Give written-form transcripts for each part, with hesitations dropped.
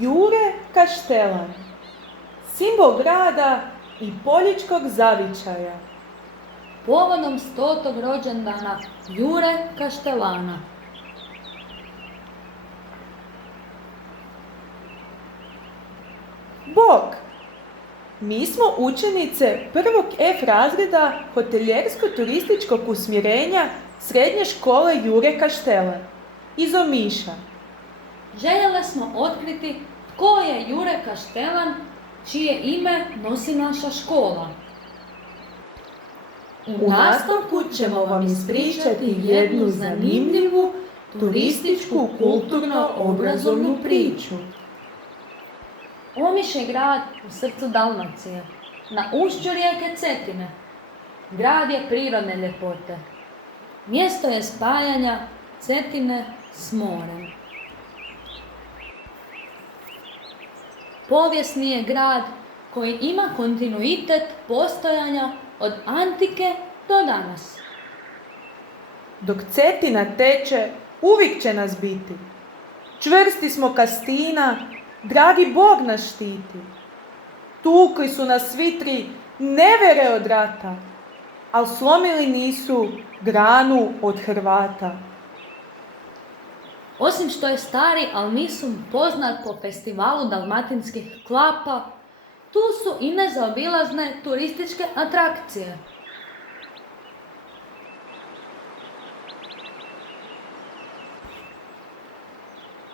Jure Kaštelan, simbol grada i poljičkog zavičaja. Povodom 100. rođendana Jure Kaštelana. Bog! Mi smo učenice prvog F razreda hoteljersko-turističkog usmjerenja Srednje škole Jure Kaštelan iz Omiša. Željele smo otkriti tko je Jure Kaštelan, čije ime nosi naša škola. U nastavku ćemo vam ispričati jednu zanimljivu turističku kulturno-obrazovnu priču. Omiš je grad u srcu Dalmacije, na ušću rijeke Cetine. Grad je prirodne ljepote. Mjesto je spajanja Cetine s morem. Povijesni je grad koji ima kontinuitet postojanja od antike do danas. Dok Cetina teče, uvijek će nas biti. Čvrsti smo ka stina, dragi Bog nas štiti. Tukli su nas vitri nevere od rata, al slomili nisu granu od Hrvata. Osim što je stari Almisum poznat po festivalu dalmatinskih klapa, tu su i nezaobilazne turističke atrakcije.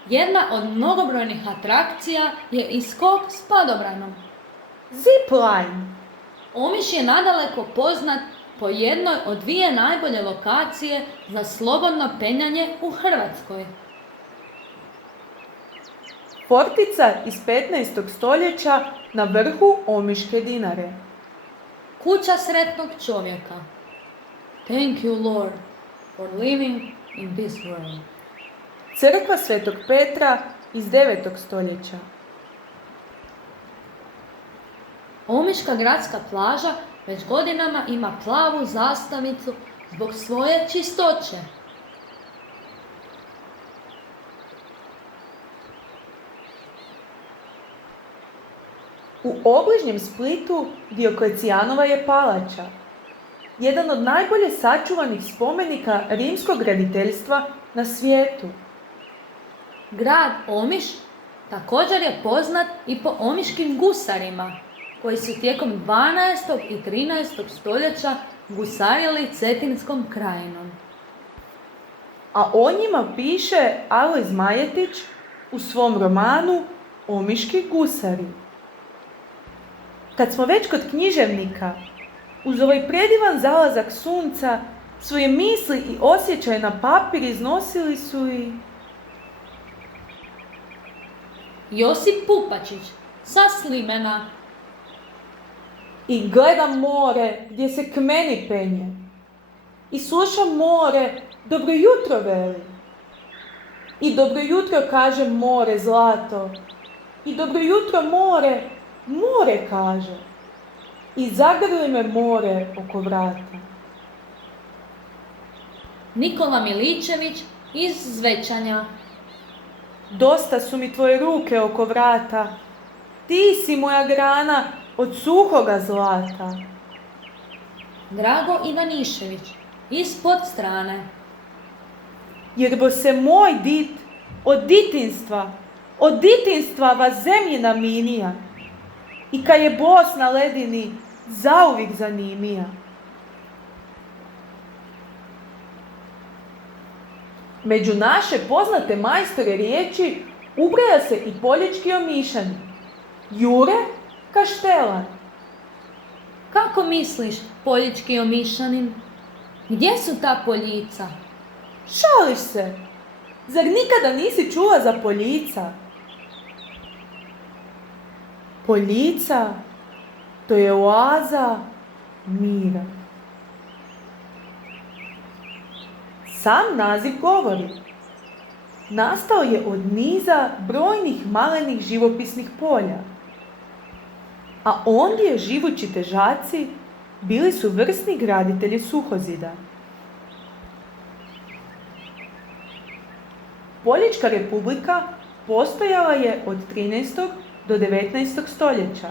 Jedna od mnogobrojnih atrakcija je i skok s padobranom. Zipline. Omiš je nadaleko poznat po jednoj od dvije najbolje lokacije za slobodno penjanje u Hrvatskoj. Fortica iz 15. stoljeća na vrhu Omiške Dinare. Kuća sretnog čovjeka. Thank you, Lord, for living in this world. Crkva Svetog Petra iz 9. stoljeća. Omiška gradska plaža već godinama ima plavu zastavicu zbog svoje čistoće. U obližnjem Splitu Dioklecijanova je palača, jedan od najbolje sačuvanih spomenika rimskog graditeljstva na svijetu. Grad Omiš također je poznat i po omiškim gusarima, koji su tijekom 12. i 13. stoljeća gusarili Cetinskom krajinom. A o njima piše Alojz Zmajetić u svom romanu Omiški gusari. Kad smo već kod književnika, uz ovaj predivan zalazak sunca, svoje misli i osjećaje na papir iznosili su i Josip Pupačić sa Slimena. I gledam more gdje se k meni penje. I slušam more, dobro jutro veli. I dobro jutro kaže more zlato. I dobro jutro more, more kaže. I zagrli me more oko vrata. Nikola Miličević iz Zvečanja. Dosta su mi tvoje ruke oko vrata. Ti si moja grana od suhoga zlata. Drago Ivanišević iz Podstrane. Jerbo se moj dit od ditinstva vas zemlji naminija. I kad je bos na ledini, zauvijek zanimija. Među naše poznate majstore riječi ubraja se i poljički Omišanin, Jure Kaštelan. Kako misliš, poljički Omišanin? Gdje su ta poljica? Šališ se? Zar nikada nisi čula za Poljica? Poljica, to je oaza mira. Sam naziv govori. Nastao je od niza brojnih malenih živopisnih polja. A ondje živući težaci bili su vrsni graditelji suhozida. Poljička republika postojala je od 13. do 19. stoljeća.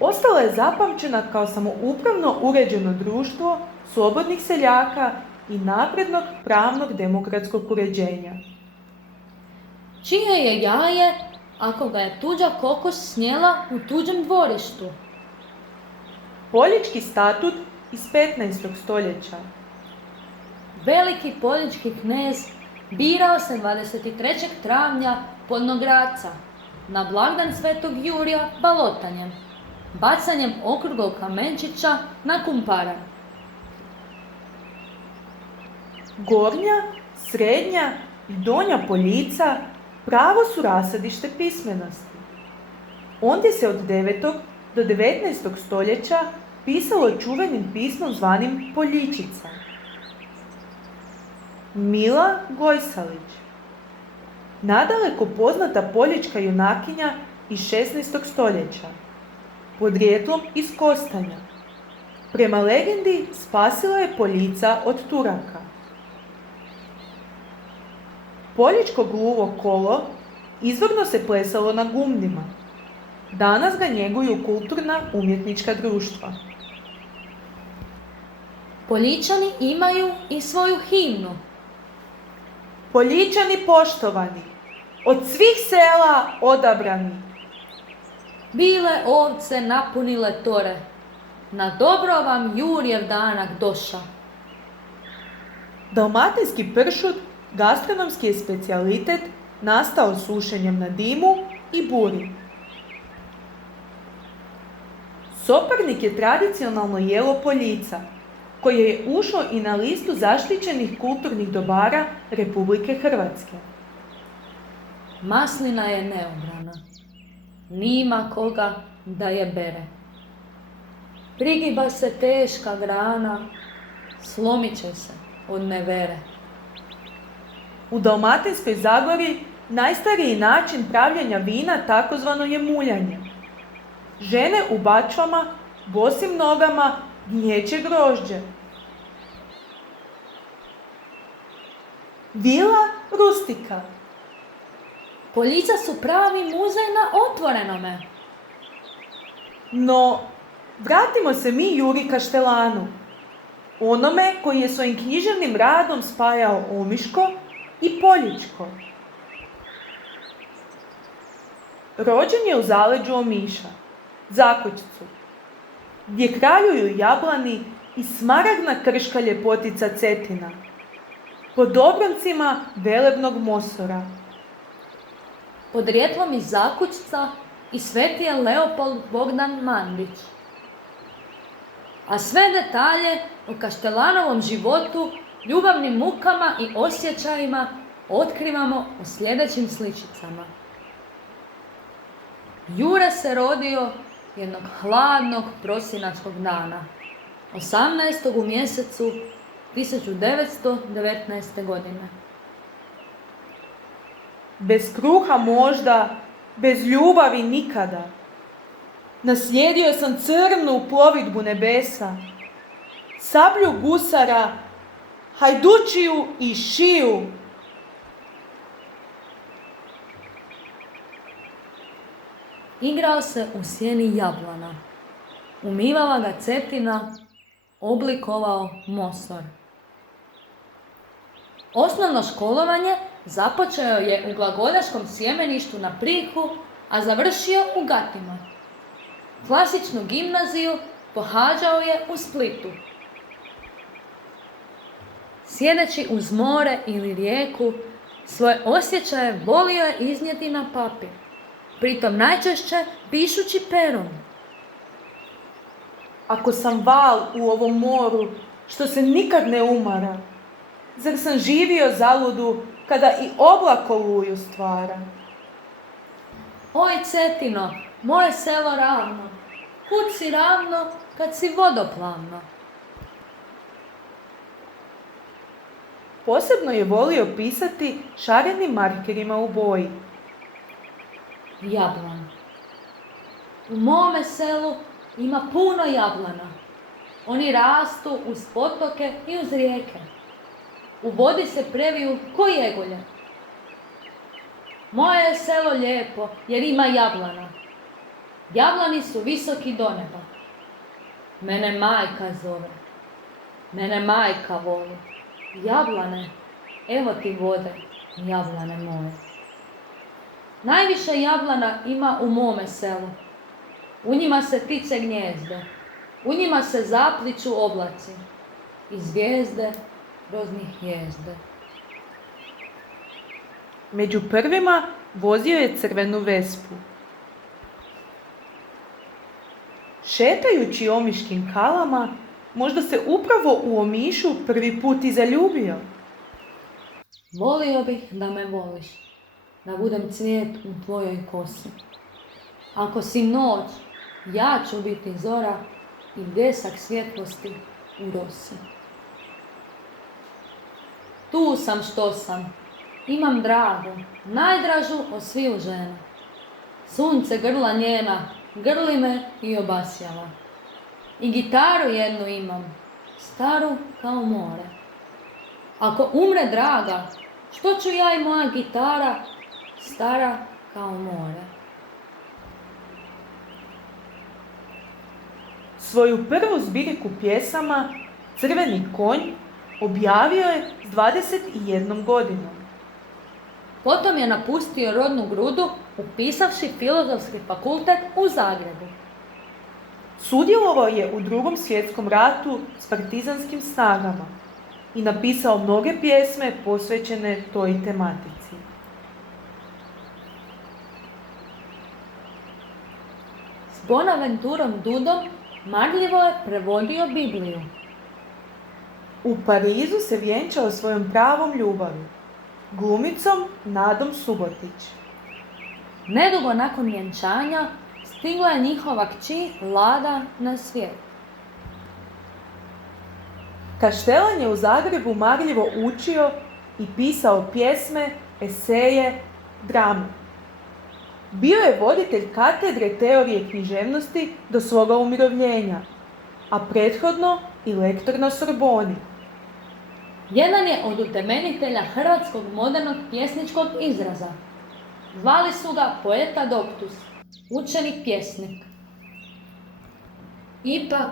Ostala je zapamćena kao samoupravno uređeno društvo slobodnih seljaka i naprednog pravnog demokratskog uređenja. Čije je jaje ako ga je tuđa kokoš snijela u tuđem dvorištu? Poljički statut iz 15. stoljeća. Veliki poljički knez birao se 23. travnja Podnograca na blagdan Svetog Jurija balotanjem, bacanjem okruglog kamenčića na kumpara. Gornja, srednja i donja Poljica pravo su rasadište pismenosti. Ondje se od 9. do 19. stoljeća pisalo čuvenim pismom zvanim Poljičica. Mila Gojsalić, nadaleko poznata poljička junakinja iz 16. stoljeća, podrijetlom iz Kostanja. Prema legendi spasila je Poljica od Turaka. Poljičko gluvo kolo izvorno se plesalo na gumdima. Danas ga njeguju kulturna umjetnička društva. Poljičani imaju i svoju himnu. Poljičani poštovani, od svih sela odabrani. Bile ovce napunile tore, na dobro vam Jurjev danak doša. Dalmatinski pršut gastronomski je specijalitet nastao sušenjem na dimu i buri. Soparnik je tradicionalno jelo Poljica, koje je ušlo i na listu zaštićenih kulturnih dobara Republike Hrvatske. Maslina je neobrana, nima koga da je bere. Prigiba se teška grana, slomit će se od nevere. U Dalmatinskoj Zagori najstariji način pravljenja vina takozvano je muljanje. Žene u bačvama, bosim nogama, gnječe grožđe. Vila rustika. Poljica su pravi muzej na otvorenome. No, vratimo se mi Juri Kaštelanu, onome koji je svojim književnim radom spajao Omiško i Poljičko. Rođen je u zaleđu Omiša, Zakočcu, gdje kraljuju jablani i smaragdna krška ljepotica Cetina, pod obroncima velebnog Mosora. Podrijetlom iz Zakučca i sveti je Leopold Bogdan Mandić. A sve detalje o Kaštelanovom životu, ljubavnim mukama i osjećajima otkrivamo u sljedećim sličicama. Jure se rodio jednog hladnog prosinačkog dana, 18. u mjesecu 1919. godine. Bez kruha možda, bez ljubavi nikada. Naslijedio sam crnu plovidbu nebesa, sablju gusara, hajdučiju i šiju. Igrao se u sjeni jablana, umivala ga Cetina, oblikovao Mosor. Osnovno školovanje započeo je u glagoljaškom sjemeništu na Priku, a završio u Gatima. Klasičnu gimnaziju pohađao je u Splitu. Sjedeći uz more ili rijeku, svoje osjećaje volio je iznijeti na papir, pritom najčešće pišući perom. Ako sam val u ovom moru, što se nikad ne umara, zar sam živio zaludu kada i oblak oluju stvara? Oj Cetino, moje selo ravno, kud si ravno kad si vodoplavno? Posebno je volio pisati šarenim markerima u boji. Jablan. U mome selu ima puno jablana. Oni rastu uz potoke i uz rijeke. U vodi se previju ko jegulje. Moje je selo lijepo jer ima jablana. Jablani su visoki do neba. Mene majka zove. Mene majka voli. Jablane, evo ti vode, jablane moje. Najviše jablana ima u mome selu. U njima se ptice gnjezde. U njima se zapliću oblaci. I zvijezde kroz njih jezde. Među prvima vozio je crvenu vespu. Šetajući omiškim kalama, možda se upravo u Omišu prvi put i zaljubio. Volio bih da me voliš, da budem cvijet u tvojoj kosi. Ako si noć, ja ću biti zora i bljesak svjetlosti u rosi. Tu sam što sam, imam dragu, najdražu od sviju žena. Sunce grla njena, grli me i obasjava. I gitaru jednu imam, staru kao more. Ako umre draga, što ću ja i moja gitara, stara kao more. Svoju prvu zbirku pjesama Crveni konj objavio je s 21 godinom. Potom je napustio rodnu grudu, upisavši Filozofski fakultet u Zagrebu. Sudjelovao je u Drugom svjetskom ratu s partizanskim snagama i napisao mnoge pjesme posvećene toj tematici. S Bonaventurom Dudom marljivo je prevodio Bibliju. U Parizu se vjenčao svojom pravom ljubavi, glumicom Nadom Subotić. Nedugo nakon vjenčanja stigla je njihova kći Lada na svijet. Kaštelan je u Zagrebu marljivo učio i pisao pjesme, eseje, drame. Bio je voditelj katedre teorije književnosti do svoga umirovljenja, a prethodno i lektor na Sorboni. Jedan je od utemeljitelja hrvatskog modernog pjesničkog izraza. Zvali su ga poeta doktus, učenik pjesnik. Ipak,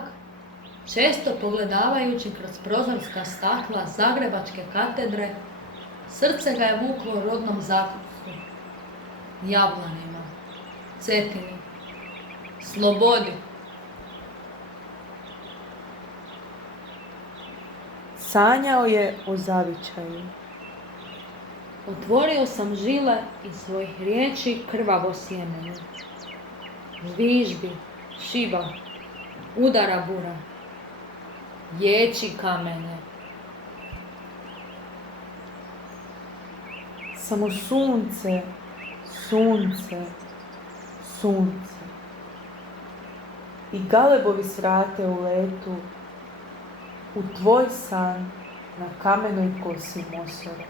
često pogledavajući kroz prozorska stakla Zagrebačke katedre, srce ga je vuklo rodnom zakutstvu, Jablanima, Cetini, slobodi. Sanjao je o zavičaju. Otvorio sam žile iz svojih riječi krvavo sjemenje. Žvižbi, šiba, udara bura, ječi kamenje. Samo sunce, sunce, sunce. I galebovi svrate u letu, u tvoj san na kamenoj kosi Mosora.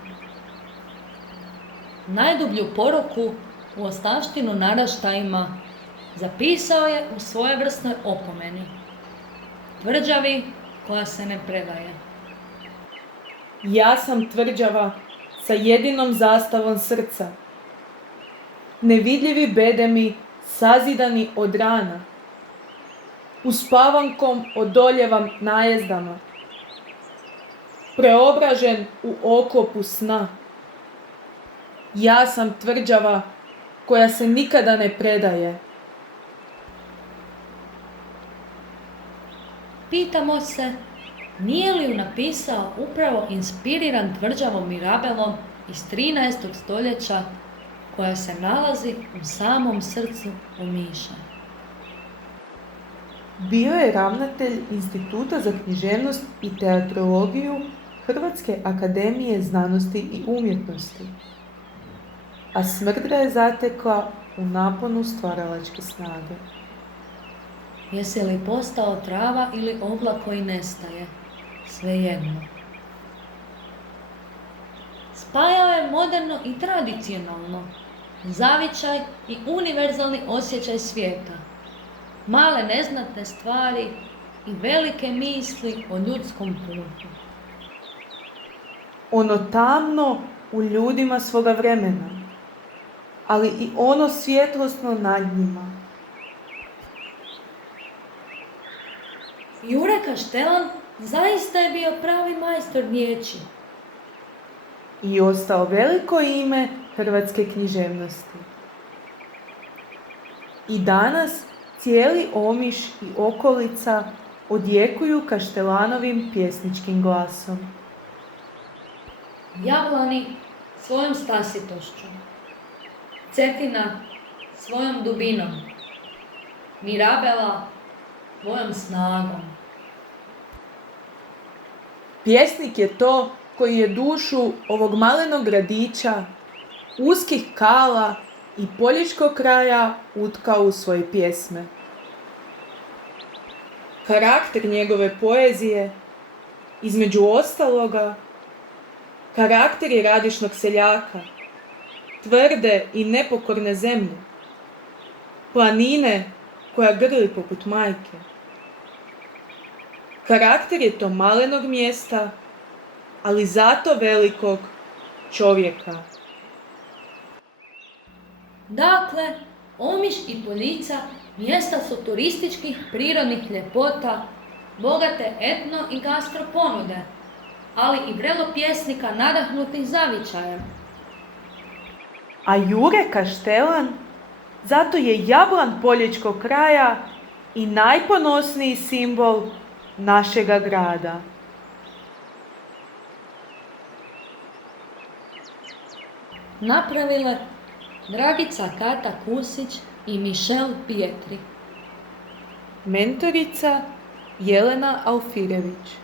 Najdublju poruku u ostavštinu naraštajima zapisao je u svojevrsnoj opomeni. Tvrđavi koja se ne predaje. Ja sam tvrđava sa jedinom zastavom srca. Nevidljivi bedemi sazidani od rana. Uspavankom odoljevam najezdama. Preobražen u oklopu sna. Ja sam tvrđava koja se nikada ne predaje. Pitamo se, nije li ju napisao upravo inspiriran tvrđavom Mirabelom iz 13. stoljeća koja se nalazi u samom srcu Omiša. Bio je ravnatelj Instituta za književnost i teatrologiju Hrvatske akademije znanosti i umjetnosti, a smrt ga je zatekla u naponu stvaralačke snage. Jesi li postao trava ili oblak koji nestaje? Svejedno. Spajao je moderno i tradicionalno, zavičaj i univerzalni osjećaj svijeta, male neznatne stvari i velike misli o ljudskom putu. Ono tamno u ljudima svoga vremena, ali i ono svjetlosno nad njima. Jure Kaštelan zaista je bio pravi majstor riječi. I ostao veliko ime hrvatske književnosti. I danas cijeli Omiš i okolica odjekuju Kaštelanovim pjesničkim glasom. Jablani svojom stasitošću, Cetina svojom dubinom, Mirabela svojom snagom. Pjesnik je to koji je dušu ovog malenog gradića, uskih kala i poljičkog kraja utkao u svoje pjesme. Karakter njegove poezije, između ostaloga, karakter je radišnog seljaka, tvrde i nepokorne zemlje, planine koja grli poput majke. Karakter je to malenog mjesta, ali zato velikog čovjeka. Dakle, Omiš i Poljica mjesta su turističkih prirodnih ljepota, bogate etno i gastro ponude, ali i vrelo pjesnika nadahnutih zavičajem. A Jure Kaštelan zato je jablan poljičkog kraja i najponosniji simbol našega grada. Napravile Dragica Kata Kusić i Mišel Pijetri. Mentorica Jelena Alfirević.